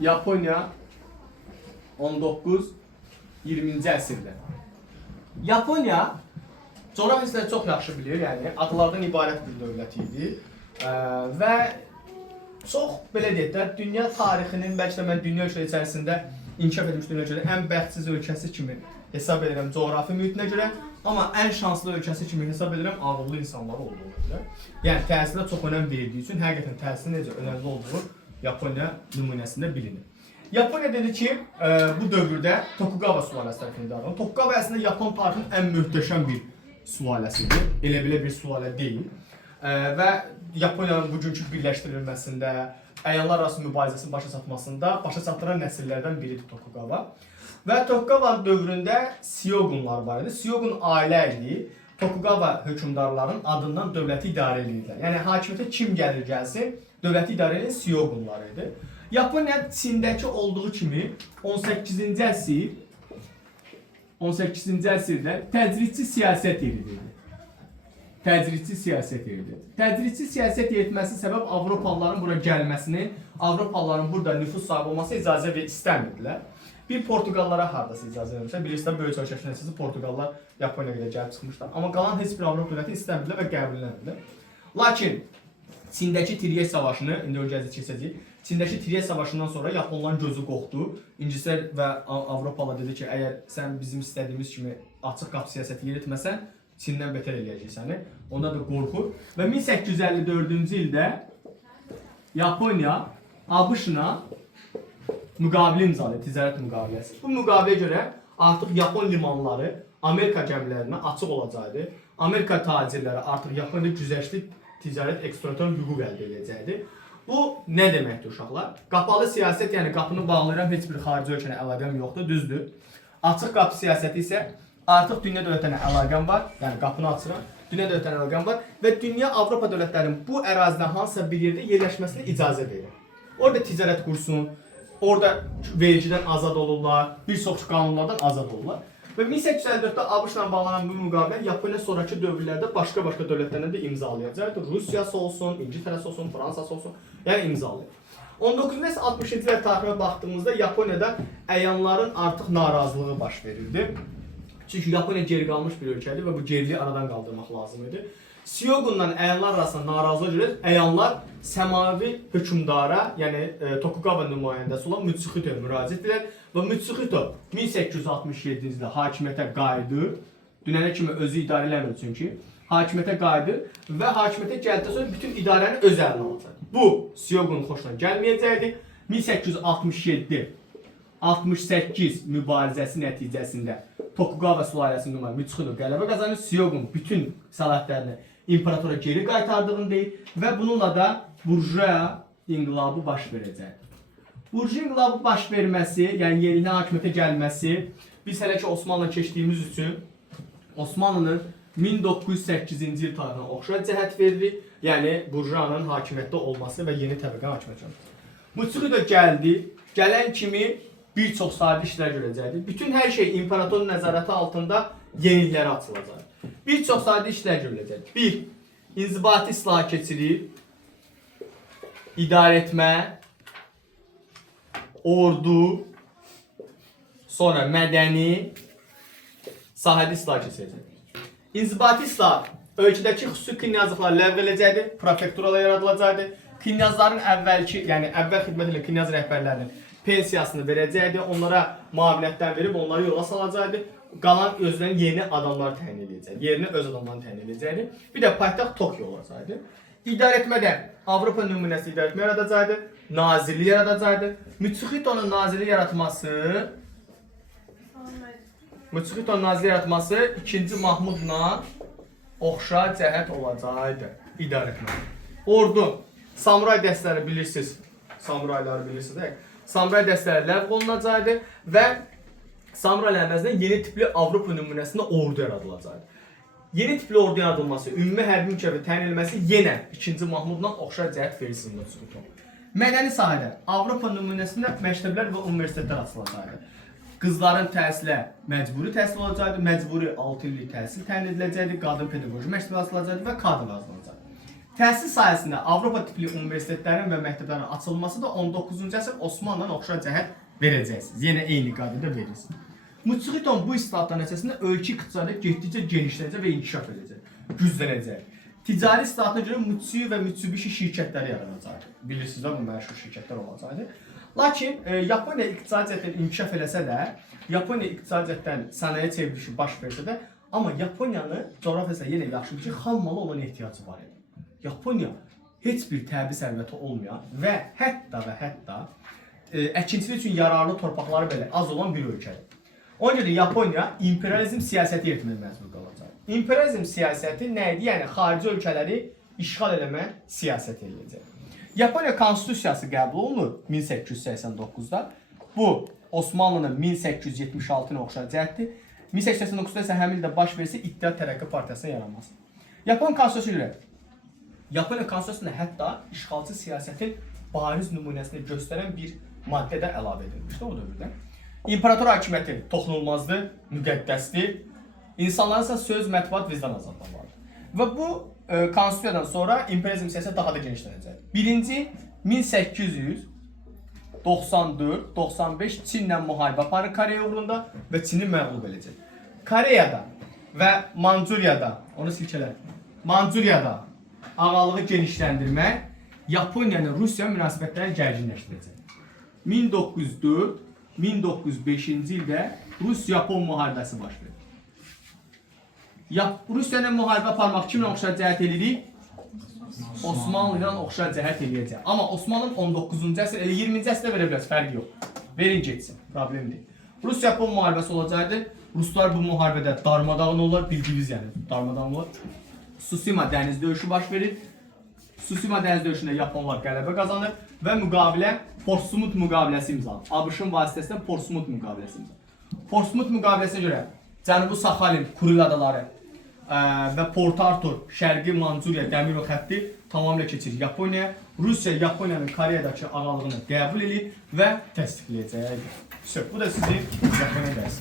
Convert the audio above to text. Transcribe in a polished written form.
Yaponiya 19-20-ci əsrdə. Yaponiya coğrafiyasını çox yaxşı bilir, yəni adalardan ibarət bir dövlət idi və çox belə deyək də dünya tarixinin bəlkə də mən dünya ölkələri içərisində inkişaf etmiş dünya ölkələri ən bəxtsiz ölkəsi kimi hesab edirəm coğrafi mühitinə görə, amma ən şanslı ölkəsi kimi hesab edirəm ağıllı insanlar olduğuna görə. Yəni təhsilə çox önəm verildiyi üçün həqiqətən təhsilin necə önəmli olduğu Yaponiya nümunəsində bilinir. Yaponiya dedi ki, bu dövrdə Tokugawa sülaləsi tərəfindən idarə olunur. Tokugawa əslində Yapon tarixinin ən möhtəşəm bir sülaləsidir. Elə-belə bir sülalə deyil. Və Yaponiyanın bugünkü birləşdirilməsində, əyanlar arası mübarizəsinin başa çatmasında başa çatdıran nəsillərdən biridir Tokugawa. Və Tokugawa dövründə Syogunlar var idi. Syogun ailə idi. Tokugawa hökmdarların adından dövləti idarə edirlər. Yəni hakimiyyətə kim gəlir gəlsin, dövləti idarə edən Syogunlar idi. Yaponiya Çindəki olduğu kimi 18-ci əsrdə tədricli siyasət yeridirdi. Tədricli siyasət yeridirdi. Tədricli siyasət yeritməsi səbəb Avropalıların bura gəlməsini, Avropalıların burada nüfuz sahibi olması icazə istəmirdilər. Bir Portugallara hardasa icazə vermişlər. Bilirsiniz, böyük ölkənin sizi Portugallar Yaponiyaya gəlib çıxmışlar. Amma qalan heç bir Avropa dövləti istəmirdilər və qəbulləndilər. Lakin Çindəki Tiriyes savaşını, indi ölkədə keçəcəyik. Çindəki Tiriyes savaşından sonra Yaponların gözü qorxdu. İngilislər və Avropalılar dedi ki, əgər sən bizim istədiyimiz kimi açıq qapı siyasəti yeritməsən, Çindən betər eləyəcək səni. Onda da qorxur. Və 1854-cü ildə Yaponiya ABŞ-la müqavilə imzalayır, ticarət müqaviləsi. Bu müqaviləyə görə artıq Yapon limanları Amerika gəmilərinə açıq olacaqdı. Amerika tacirləri artıq Yaponiyada güzəştli ticarət eksportör hüquq əldə edəcəkdi. Bu nə deməkdir uşaqlar? Qapalı siyasət, yəni qapını bağlayıram, heç bir xarici ölkəyə əlaqəm yoxdur, düzdür. Açıq qapı siyasəti isə artıq dünya dövlətlərinə əlaqəm var, yəni qapını açıram, dünya dövlətlərinə əlaqəm var və dünya Avropa dövlətlərinin bu ərazidən hansısa bir yerdə yerləşməsinə icazə verir. Orada ticarət qursun, orada vergiden azad olurlar, bir çox qanunlardan azad olurlar. Və 1854-də ABŞ-la bağlanan bu müqavilə Yaponiya sonraki dövrlərdə başqa dövlətlərlə də imzalayacaqdır. Rusiyası olsun, İngiltərəsi olsun, Fransası olsun, yəni imzalayır. 19-cu əsr 60-cı illər tarixinə baxdığımızda Yaponiyada əyanların artıq narazılığı baş verirdi. Çünki Yaponiya geri qalmış bir ölkədir və bu geriliyi aradan qaldırmaq lazım idi. Syogunla əyanlar arasında narazılıq görə əyanlar səmavi hökmdara, yəni Tokugawa nümayəndəsi olan Mitsuhito'ya müraciət edirlər və Mitsuhito 1867-ci ildə hakimiyyətə qayıdır. Dünənə kimi özü idarə eləmir çünki. Hakimiyyətə qayıdır və hakimiyyətə gəldikdən sonra bütün idarəni öz əlinə alacaq. Bu Syogunun xoşuna gəlməyəcəkdi. 1867-68 mübarizəsi nəticəsində Tokugawa sülaləsinin nümayəndəsi Mitsuhito qələbə qazanır. Syogun bütün səlahiyyətlərini imperatora geri qaytardığını deyir və bununla da burjuya inqilabı baş verəcək. Burjuya inqilabı baş verməsi, yəni yerinə hakimiyyətə gəlməsi, biz hələ ki Osmanlı keçdiyimiz üçün Osmanlının 1908-ci il tarixinə oxşar cəhət veririk. Yəni burjuyanın hakimiyyətdə olması və yeni təbəqə hakimiyyətə. Mitsuhito gəldi, gələn kimi bir çox sadə işlər görəcəkdir. Bütün hər şey imperatorun nəzarəti altında yeniliklərə açılacaq. Bir çox sadə işlər görüləcək. 1. İnzibati islaha keçirir, idarə etmə, ordu, sonra mədəni, sahədə islaha keçiriləcək. İnzibati islah ölkədəki xüsusi knyazlıqları ləğv ediləcəkdir, prefekturalar yaradılacaqdır. Knyazların əvvəlki, yəni əvvəl xidmət edən knyaz rəhbərlərinin pensiyasını verəcəkdir, onlara müavinətdən verib onları yola salacaqdır. Qalan özlərini yeni adamlar təyin edəcək. Yerinə öz adamlarını təyin edəcəkdir. Bir də paytaxt Tokyo olacaqdır. İdarə etmədə Avropa nümunəsi idarə etmə yaradacaqdır. Nazirlik yaradacaqdır. Mitsuhito'nun nazirlik yaratması 2-ci Mahmudla oxşar cəhət olacaqdır. İdarə etmədə. Ordu, samuray dəstələri bilirsiniz. Samurayları bilirsiniz. Samuray dəstələri ləğv olunacaqdır və samurayların əvəzinə yeni tipli Avropa nümunəsində ordu yaradılacaqdır. Yeni tipli ordu yaradılması, ümumi hərbi mükəlləfiyyət təyin edilməsi yenə 2-ci Mahmudla oxşar cəhət verilsin. Mədəni sahədə Avropa nümunəsində məktəblər və universitetlər açılacaqdır. Qızların təhsilə məcburi təhsil olacaqdır, məcburi 6 illik təhsil təyin ediləcəkdir, qadın pedaqoji məktəbə açılacaqdır və kadr azalacaqdır. Təhsil sayəsində Avropa tipli universitetlərin və məktəblərin açılması da 19-cu əsr Osmanlı'dan oxşar cəhət verəcəksiniz. Yenə eyni qaydada verirsiniz. Mutsuhiton bu islahatlar nəticəsində ölkə iqtisadi getdikcə genişlənəcək və inkişaf edəcək, güclənəcək. Ticari islahatına görə Mutsuhi və Mitsubishi şirkətləri yaranacaq. Bilirsiniz də bu məşhur şirkətlər olacaqdı. Lakin Yaponiya iqtisadi cəhətdən inkişaf eləsə də, Yaponiya iqtisadi cəhətdən sənaye çevrilişi baş versə də, amma Yaponiyanın coğrafiyasında yenə yaxşı bir ki, xam mala olan ehtiyacı var idi. Yaponiya heç bir təbii sərvəti olmayan və hətta əkinçilik üçün yararlı torpaqları belə az olan bir ölkədir. Ona görə Yaponiya imperializm siyasəti yeritməyə məcbur qalacaq. İmperializm siyasəti nə idi? Yəni xarici ölkələri işğal eləmə siyasəti eləyəcək. Yaponiya konstitusiyası qəbul olunur 1889-da. Bu Osmanlının 1876-na oxşar cəhətdir. 1889-da isə həmin ildə baş versə İttihat Tərəqqi Partiyasının yaranması. Yapon konstitusiyasına görə Yaponiya konstitusiyasında hətta işğalçı siyasətin bariz nümunəsini göstərən bir maddə də əlavə edilmişdi o dövrdə. İmperator hakimiyyəti toxunulmazdır, müqəddəsdir. İnsanların ise söz, mətbuat, vicdan azadlığı vardır. Və bu konstitusiyadan sonra imperializm siyasəti daha da genişlənəcək. Birinci 1894-95 Çinlə müharibə aparır Koreya uğrunda və Çini məğlub edəcək. Koreyada və Mancuriyada, onu silkələr, Mancuriyada ağalığı genişləndirmək Yaponiyanın Rusiya münasibətlərini gərginləşdirəcək. 1904-1905-ci ildə Rus-Yapon müharibəsi baş verir. Rusiya ilə müharibə aparmaq kimlə oxşar cəhət edirik? Osmanlı ilə oxşar cəhət eləyəcək. Amma Osmanlı 19-cu əsr, 20-ci əsrdə verə biləz, fərqi yox. Verin getsin, problem deyil. Rus-Yapon müharibəsi olacaqdı. Ruslar bu müharibədə darmadağın olurlar, bildiyiniz yəni darmadağın olurlar. Tsusima dəniz döyüşü baş verir. Tsusima dəniz döyüşündə Yaponlar qələbə qazanır və müqavilə Portsmouth müqaviləsi imzalanır. ABŞ-ın vasitəsilə Portsmouth müqaviləsi imzalanır. Portsmouth müqaviləsinə görə Cənubi Saxalin, Kuril adaları və Port Arthur, Şərqi Mancuriya dəmir yol xətti tamamilə keçir Yaponiyaya. Rusiya Yaponiyanın Koreyadakı ağalığını qəbul edir və təsdiqləyəcək. Bu da sizin Yaponiya dərsi.